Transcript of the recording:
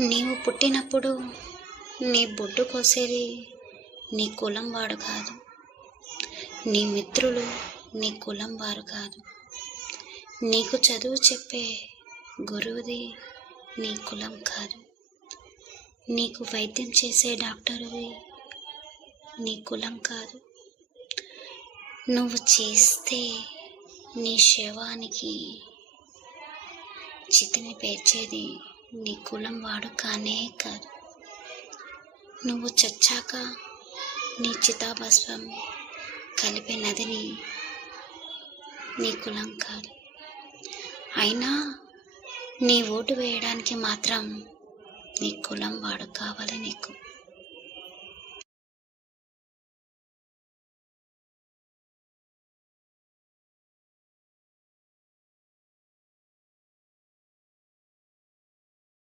నీవు పుట్టినప్పుడు నీ బొడ్డు కోసేది నీ కులం వాడు కాదు. నీ మిత్రులు నీ కులం వారు కాదు. నీకు చదువు చెప్పే గురువుది నీ కులం కాదు. నీకు వైద్యం చేసే డాక్టరుది నీ కులం కాదు. నువ్వు చేస్తే నీ శవానికి చితిని పేర్చేది నీ కులం వాడు కానే కాదు. నువ్వు చచ్చాక నీ చితాభస్వం కలిపే నదిని నీ కులం కాదు. అయినా నీ ఓటు వేయడానికి మాత్రం నీ కులం వాడు కావాలి నీకు.